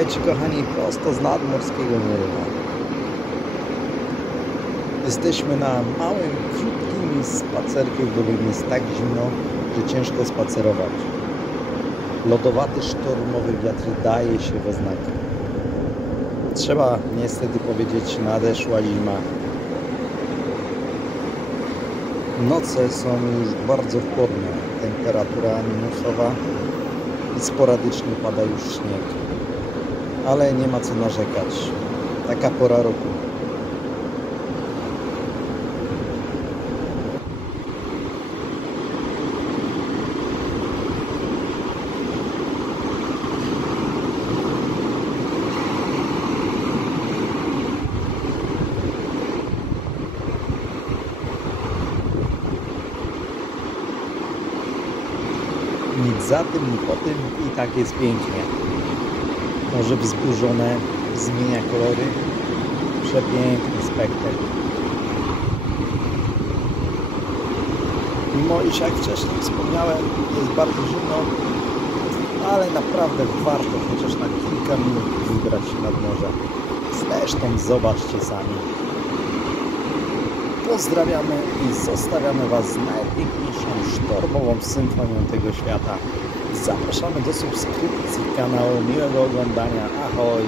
Witajcie kochani prosto z nadmorskiego Muryna. Jesteśmy na małym, krótkim spacerku, bowiem jest tak zimno, że ciężko spacerować. Lodowaty, sztormowy wiatr daje się we znaki. Trzeba niestety powiedzieć, nadeszła zima. Noce są już bardzo chłodne, temperatura minusowa i sporadycznie pada już śnieg. Ale nie ma co narzekać. Taka pora roku. Nic za tym, ni po tym i tak jest pięknie. Morze wzburzone zmienia kolory. Przepiękny spektakl. Mimo iż jak wcześniej wspomniałem, jest bardzo zimno, ale naprawdę warto chociaż na kilka minut wybrać się nad morze. Zresztą zobaczcie sami. Pozdrawiamy i zostawiamy Was z najpiękniejszą sztormową symfonią tego świata. Zapraszamy do subskrypcji kanału, miłego oglądania. Ahoj!